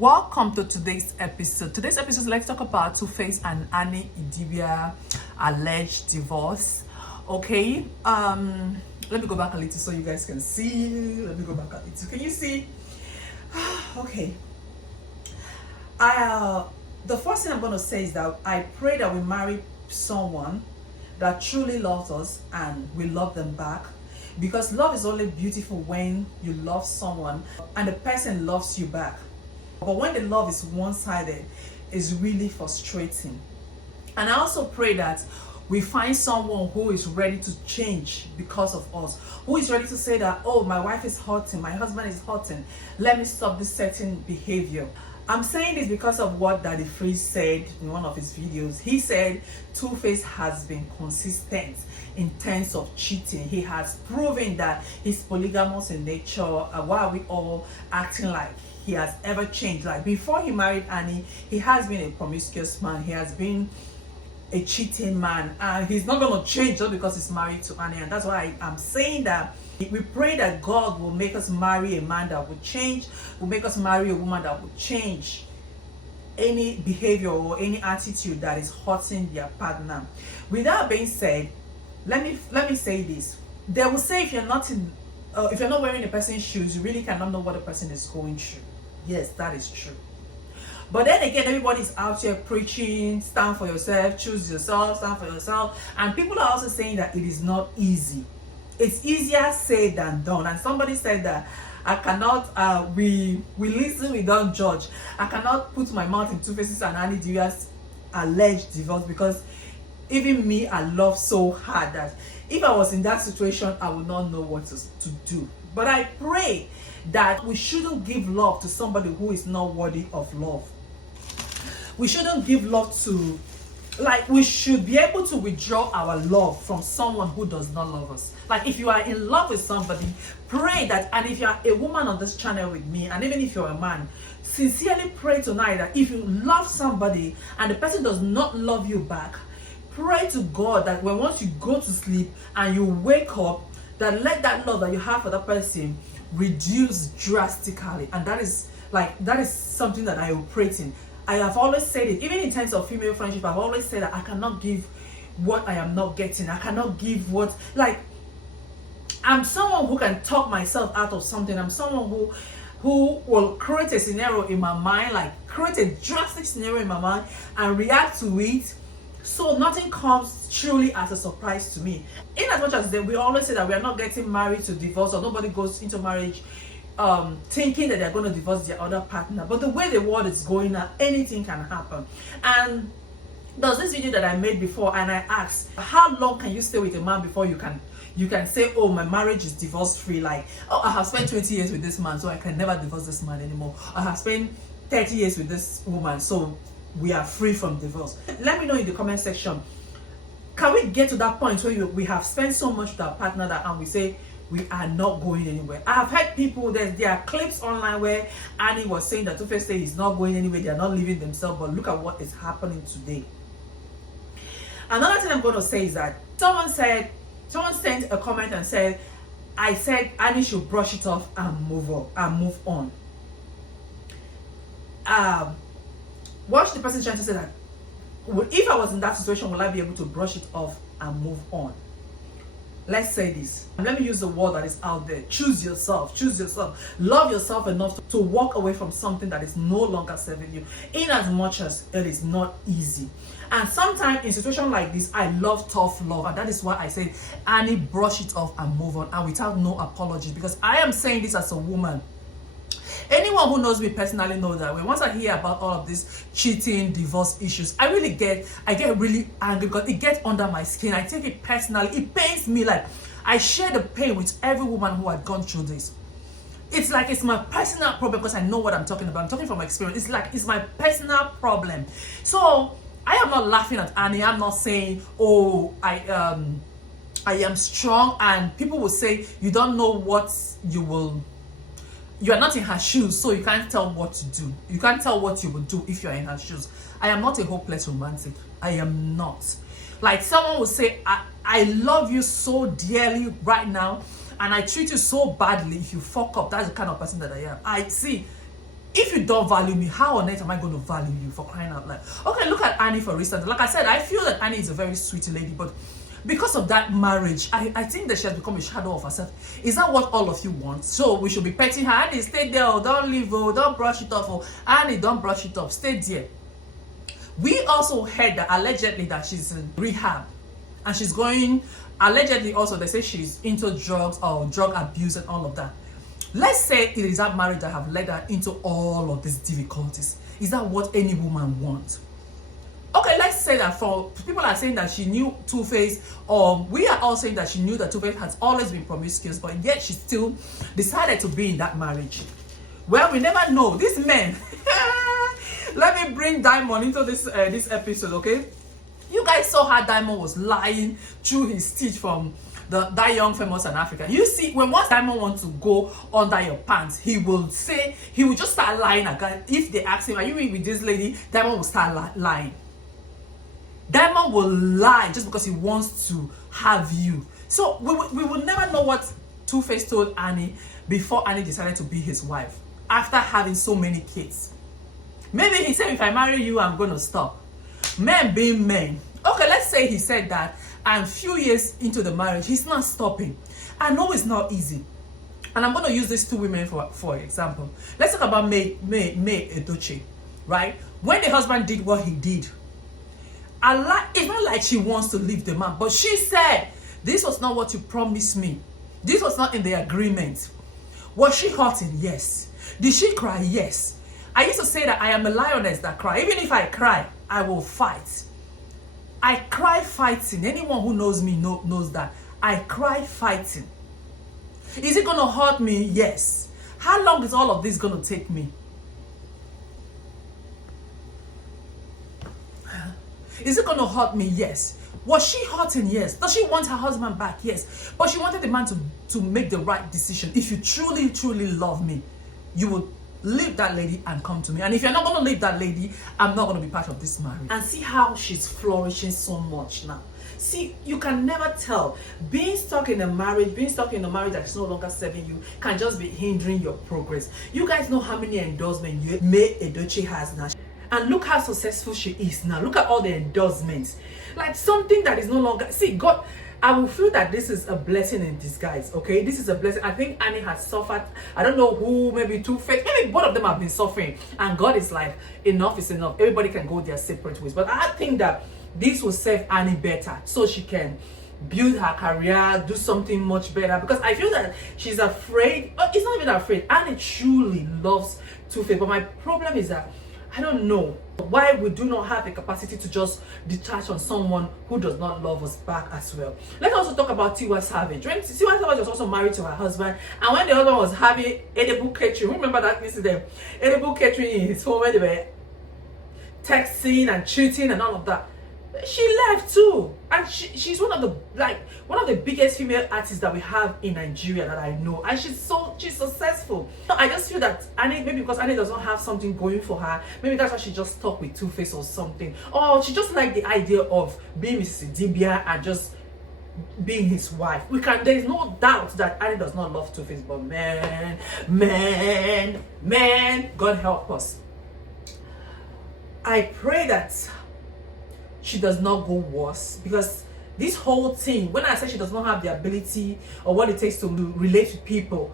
Welcome to today's episode. Today's episode, let's talk about TuFace and Idibia alleged divorce. Okay, let me go back a little so you guys can see. Let me go back a little. Can you see? Okay. The first thing I'm going to say is that I pray that we marry someone that truly loves us and we love them back, because love is only beautiful when you love someone and the person loves you back. But when the love is one-sided, it's really frustrating. And I also pray that we find someone who is ready to change because of us, who is ready to say that, oh, my wife is hurting, my husband is hurting, let me stop this certain behavior. I'm saying this because of what Daddy Freeze said in one of his videos. He said TuFace has been consistent in terms of cheating. He has proven that he's polygamous in nature. Why are we all acting like he has ever changed? Like, before he married Annie, he has been a promiscuous man. He has been a cheating man, and he's not going to change just because he's married to Annie. And that's why I'm saying that we pray that God will make us marry a man that will change, will make us marry a woman that will change any behavior or any attitude that is hurting their partner. With that being said, let me say this. They will say if you're not wearing a person's shoes, you really cannot know what a person is going through. Yes, that is true. But then again, everybody's out here preaching, stand for yourself, choose yourself, stand for yourself. And people are also saying that it is not easy. It's easier said than done. And somebody said that I cannot, we listen, we don't judge. I cannot put my mouth in TuFace's and Idibia's alleged divorce, because even me, I love so hard that if I was in that situation, I would not know what to do. But I pray that we shouldn't give love to somebody who is not worthy of love. We shouldn't give love to, like, we should be able to withdraw our love from someone who does not love us. Like, if you are in love with somebody, pray that, and if you are a woman on this channel with me, and even if you're a man, sincerely pray tonight that if you love somebody and the person does not love you back, pray to God that when once you go to sleep and you wake up, that let that love that you have for that person reduce drastically. And that is something that I operate in. I have always said it, even in terms of female friendship, I've always said that I cannot give what I am not getting. I cannot give what, like, I'm someone who can talk myself out of something. I'm someone who will create a scenario in my mind, like create a drastic scenario in my mind and react to it, so nothing comes truly as a surprise to me. In as much as we always say that we are not getting married to divorce, or nobody goes into marriage thinking that they're going to divorce their other partner. But the way the world is going now, anything can happen. And there's this video that I made before, and I asked, how long can you stay with a man before you can say, oh, my marriage is divorce free? Like, oh, I have spent 20 years with this man, so I can never divorce this man anymore. I have spent 30 years with this woman, so we are free from divorce. Let me know in the comment section, can we get to that point where we have spent so much with our partner and we say we are not going anywhere? I have heard people, there are clips online where Annie was saying that TuFace said he's not going anywhere, they are not leaving themselves, but look at what is happening today. Another thing I'm going to say is that someone sent a comment and said, I said Annie should brush it off and move on. What the person trying to say that, if I was in that situation, will I be able to brush it off and move on? Let's say this. Let me use the word that is out there. Choose yourself. Choose yourself. Love yourself enough to walk away from something that is no longer serving you, in as much as it is not easy. And sometimes in situations like this, I love tough love, and that is why I say, Annie, brush it off and move on, and without no apology, because I am saying this as a woman. Anyone who knows me personally knows that once I hear about all of these cheating, divorce issues, I get really angry, because it gets under my skin. I take it personally. It pains me. Like, I share the pain with every woman who had gone through this. It's like it's my personal problem, because I know what I'm talking about. I'm talking from experience. It's like it's my personal problem. So I am not laughing at Annie. I'm not saying, oh, I am strong, and people will say you don't know what you are not in her shoes, so you can't tell what to do. You can't tell what you would do if you are in her shoes. I am not a hopeless romantic. I am not. Like, someone will say, I love you so dearly right now, and I treat you so badly if you fuck up. That's the kind of person that I am. I see. If you don't value me, how on earth am I going to value you, for crying out loud? Okay, look at Annie, for instance. Like I said, I feel that Annie is a very sweet lady, but because of that marriage, I think that she has become a shadow of herself. Is that what all of you want? So we should be petting her. Annie, stay there. Oh, don't leave. Oh, don't brush it off. Oh, Annie, don't brush it off. Stay there. We also heard that allegedly that she's in rehab. And she's going, allegedly also, they say she's into drugs or drug abuse and all of that. Let's say it is that marriage that have led her into all of these difficulties. Is that what any woman wants? Okay, let's say that for people are saying that she knew TuFace, we are all saying that she knew that TuFace has always been promiscuous, but yet she still decided to be in that marriage. Well, we never know. This man, let me bring Diamond into this episode, okay? You guys saw how Diamond was lying through his teeth from that young famous in Africa. You see, when once Diamond wants to go under your pants, he will just start lying again. If they ask him, are you in with this lady? Diamond will start lying. Diamond will lie just because he wants to have you. So we will never know what TuFace told Annie before Annie decided to be his wife after having so many kids. Maybe he said, if I marry you, I'm going to stop. Men being men. Okay, let's say he said that, and few years into the marriage, he's not stopping. I know it's not easy. And I'm going to use these two women for example. Let's talk about May Edochie, right? When the husband did what he did, it's not like she wants to leave the man, but she said, this was not what you promised me. This was not in the agreement. Was she hurting? Yes. Did she cry? Yes. I used to say that I am a lioness that cry. Even if I cry, I will fight. I cry fighting. Anyone who knows me knows that. I cry fighting. Is it going to hurt me? Yes. How long is all of this going to take me? Is it going to hurt me? Yes. Was she hurting? Yes. Does she want her husband back? Yes. But she wanted the man to make the right decision. If you truly, truly love me, you would leave that lady and come to me. And if you're not going to leave that lady, I'm not going to be part of this marriage. And see how she's flourishing so much now. See, you can never tell. Being stuck in a marriage that is no longer serving you can just be hindering your progress. You guys know how many endorsements May Edochie has now. And look how successful she is now. Look at all the endorsements. Like something that is no longer... See, God... I will feel that this is a blessing in disguise, okay? This is a blessing. I think Annie has suffered. I don't know who, maybe TuFace, maybe both of them have been suffering. And God is like, enough is enough. Everybody can go their separate ways. But I think that this will serve Annie better so she can build her career, do something much better. Because I feel that she's afraid. It's not even afraid. Annie truly loves TuFace. But my problem is that I don't know why we do not have the capacity to just detach on someone who does not love us back as well. Let's also talk about Tiwa Savage. When Tiwa Savage was also married to her husband, and when the husband was having edible catering, remember that incident? Edible catering in his home where they were texting and cheating and all of that. She left too, and she's one of the biggest female artists that we have in Nigeria that I know, and she's successful. I just feel that Annie, maybe because Annie does not have something going for her, maybe that's why she just stuck with TuFace or something, or she just liked the idea of being Mrs. Idibia and just being his wife. There is no doubt that Annie does not love TuFace, but man, God help us. I pray that she does not go worse, because this whole thing, when I say she does not have the ability or what it takes to relate with people,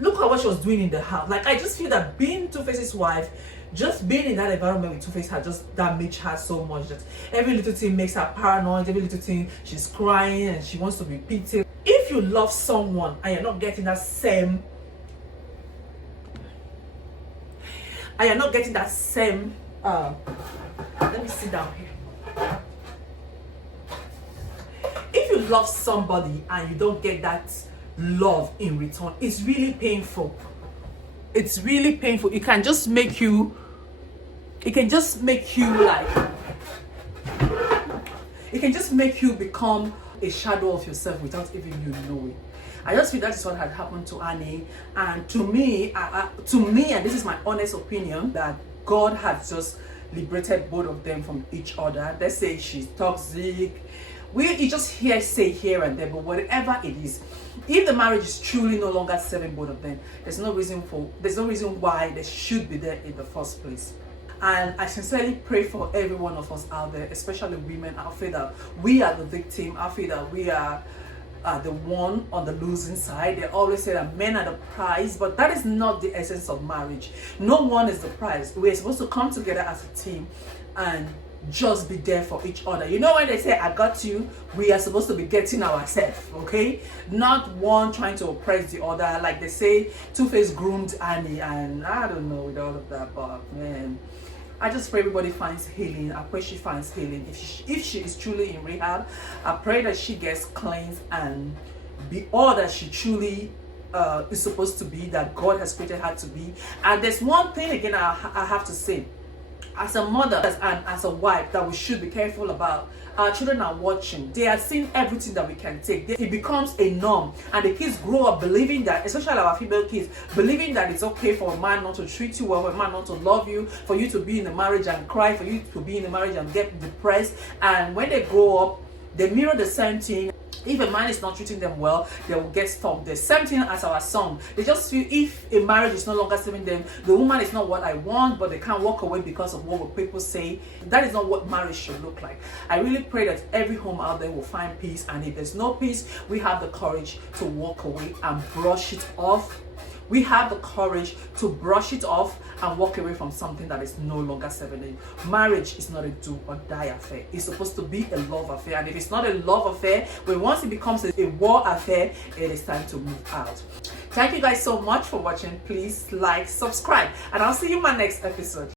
look at what she was doing in the house. Like, I just feel that being TuFace's wife, just being in that environment with TuFace had just damaged her so much that every little thing makes her paranoid. Every little thing, she's crying and she wants to be pitied. If you love someone and you're not getting that same let me sit down here. If you love somebody and you don't get that love in return, it's really painful. It's really painful. It can just make you become a shadow of yourself without even you knowing. I just feel that is what had happened to Annie, and to me, and this is my honest opinion, that God has just liberated both of them from each other. Let's say she's toxic You just hear say here and there, but whatever it is, if the marriage is truly no longer serving both of them, there's no reason why they should be there in the first place. And I sincerely pray for every one of us out there, especially women. I feel that we are the victim. I feel that we are the one on the losing side. They always say that men are the prize, but that is not the essence of marriage. No one is the prize. We're supposed to come together as a team and just be there for each other. You know, when they say I got you, we are supposed to be getting ourselves, okay? Not one trying to oppress the other. Like they say, TuFace groomed Annie, and I don't know with all of that, but man, I just pray everybody finds healing. I pray she finds healing. If she is truly in rehab, I pray that she gets cleansed and be all that she truly is supposed to be, that God has created her to be. And there's one thing again I have to say. As a mother and as a wife, that we should be careful about. Our children are watching. They are seeing everything that we can take. It becomes a norm, and the kids grow up believing that, especially our female kids, believing that it's okay for a man not to treat you well, for a man not to love you, for you to be in a marriage and cry, for you to be in a marriage and get depressed. And when they grow up, they mirror the same thing. If a man is not treating them well, they will get stopped. The same thing as our son. They just feel if a marriage is no longer serving them, the woman is not what I want, but they can't walk away because of what people say. That is not what marriage should look like. I really pray that every home out there will find peace, and if there's no peace, we have the courage to walk away and brush it off. We have the courage to brush it off and walk away from something that is no longer serving you. Marriage is not a do or die affair. It's supposed to be a love affair. And if it's not a love affair, when once it becomes a war affair, it is time to move out. Thank you guys so much for watching. Please like, subscribe, and I'll see you in my next episode.